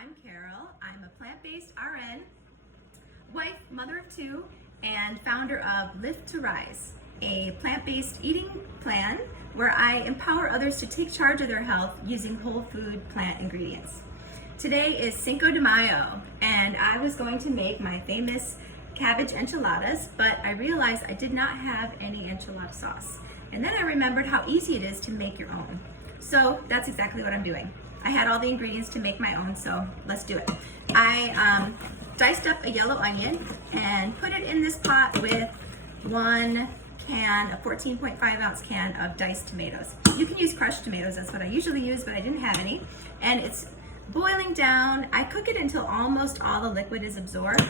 I'm Carol. I'm a plant-based RN, wife, mother of two, and founder of Lift to Rise, a plant-based eating plan where I empower others to take charge of their health using whole food plant ingredients. Today is Cinco de Mayo, and I was going to make my famous cabbage enchiladas, but I realized I did not have any enchilada sauce. And then I remembered how easy it is to make your own. So that's exactly what I'm doing. I had all the ingredients to make my own, so let's do it. I diced up a yellow onion and put it in this pot with 1 can, a 14.5 ounce can of diced tomatoes. You can use crushed tomatoes, that's what I usually use, but I didn't have any. And it's boiling down. I cook it until almost all the liquid is absorbed.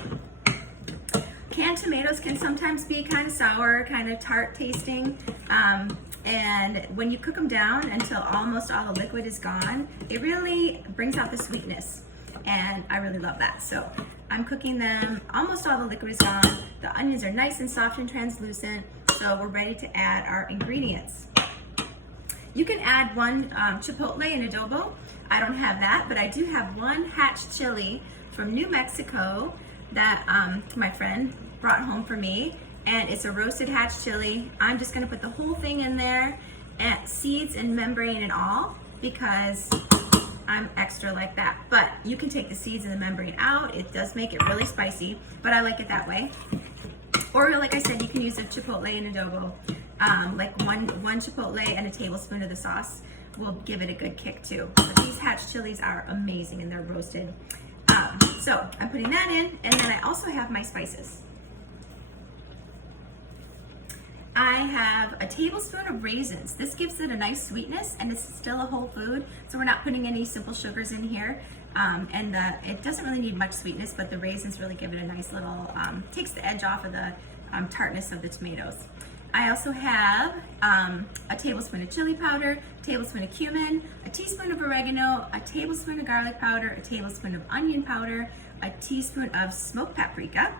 Canned tomatoes can sometimes be kind of sour, kind of tart tasting. And when you cook them down until almost all the liquid is gone, it really brings out the sweetness. And I really love that. So I'm cooking them, almost all the liquid is gone. The onions are nice and soft and translucent. So we're ready to add our ingredients. You can add 1 chipotle and adobo. I don't have that, but I do have 1 hatch chili from New Mexico that my friend brought home for me. And it's a roasted hatch chili. I'm just gonna put the whole thing in there, and seeds and membrane and all, because I'm extra like that. But you can take the seeds and the membrane out. It does make it really spicy, but I like it that way. Or like I said, you can use a chipotle and adobo. Like one chipotle and a tablespoon of the sauce will give it a good kick too. But these hatch chilies are amazing and they're roasted. So I'm putting that in, and then I also have my spices. I have a tablespoon of raisins. This gives it a nice sweetness, and it's still a whole food, so we're not putting any simple sugars in here. It doesn't really need much sweetness, but the raisins really give it a nice little, takes the edge off of the tartness of the tomatoes. I also have a tablespoon of chili powder, a tablespoon of cumin, a teaspoon of oregano, a tablespoon of garlic powder, a tablespoon of onion powder, a teaspoon of smoked paprika,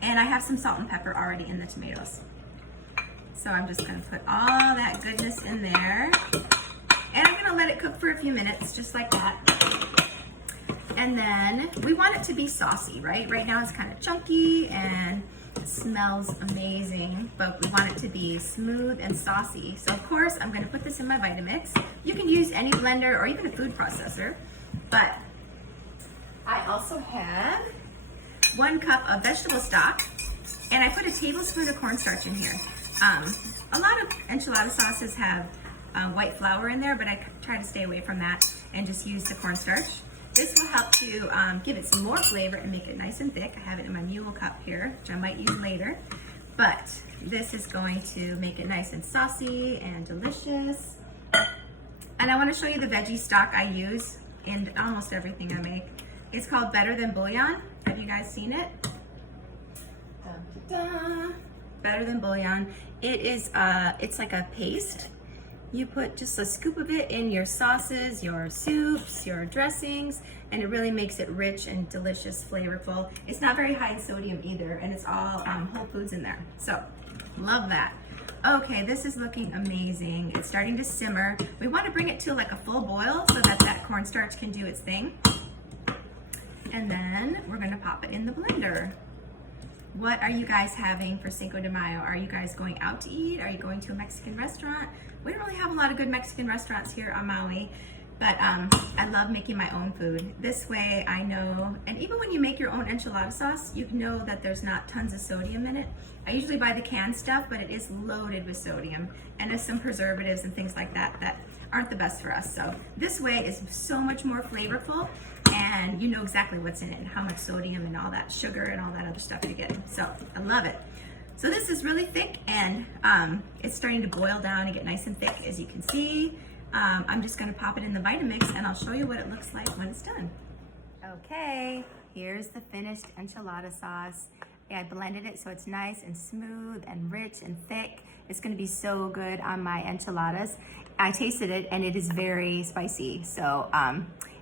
and I have some salt and pepper already in the tomatoes. So I'm just gonna put all that goodness in there. And I'm gonna let it cook for a few minutes, just like that. And then we want it to be saucy, right? Right now it's kind of chunky and it smells amazing, but we want it to be smooth and saucy. So of course, I'm gonna put this in my Vitamix. You can use any blender or even a food processor, but I also have 1 cup of vegetable stock, and I put a tablespoon of cornstarch in here. A lot of enchilada sauces have white flour in there, but I try to stay away from that and just use the cornstarch. This will help to give it some more flavor and make it nice and thick. I have it in my mule cup here, which I might use later. But this is going to make it nice and saucy and delicious. And I want to show you the veggie stock I use in almost everything I make. It's called Better Than Bullion. Have you guys seen it? Da-da-da. Better Than Bullion. It is, it's like a paste. You put just a scoop of it in your sauces, your soups, your dressings, and it really makes it rich and delicious, flavorful. It's not very high in sodium either, and it's all whole foods in there. So, love that. Okay, this is looking amazing. It's starting to simmer. We want to bring it to like a full boil so that that cornstarch can do its thing. And then we're gonna pop it in the blender. What are you guys having for Cinco de Mayo? Are you guys going out to eat? Are you going to a Mexican restaurant? We don't really have a lot of good Mexican restaurants here on Maui, but I love making my own food. This way I know, and even when you make your own enchilada sauce, you know that there's not tons of sodium in it. I usually buy the canned stuff, but it is loaded with sodium, and there's some preservatives and things like that that aren't the best for us. So this way is so much more flavorful, and you know exactly what's in it and how much sodium and all that sugar and all that other stuff you get. So I love it. So this is really thick, and it's starting to boil down and get nice and thick, as you can see. I'm just gonna pop it in the Vitamix, and I'll show you what it looks like when it's done. Okay, here's the finished enchilada sauce. I blended it so it's nice and smooth and rich and thick. It's gonna be so good on my enchiladas. I tasted it, and it is very spicy. So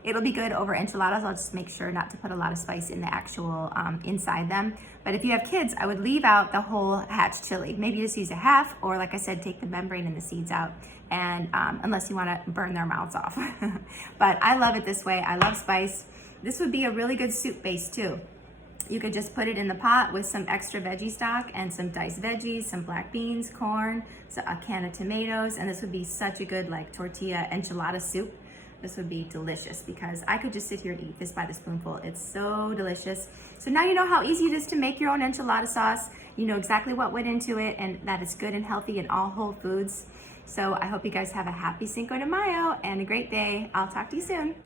it'll be good over enchiladas. I'll just make sure not to put a lot of spice in the actual inside them. But if you have kids, I would leave out the whole hatch chili. Maybe just use a half, or like I said, take the membrane and the seeds out. And unless you want to burn their mouths off. But I love it this way. I love spice. This would be a really good soup base too. You could just put it in the pot with some extra veggie stock and some diced veggies, some black beans, corn, so a can of tomatoes, and this would be such a good like tortilla enchilada soup. This would be delicious because I could just sit here and eat this by the spoonful. It's so delicious. So now you know how easy it is to make your own enchilada sauce. You know exactly what went into it and that it's good and healthy and all whole foods. So I hope you guys have a happy Cinco de Mayo and a great day. I'll talk to you soon.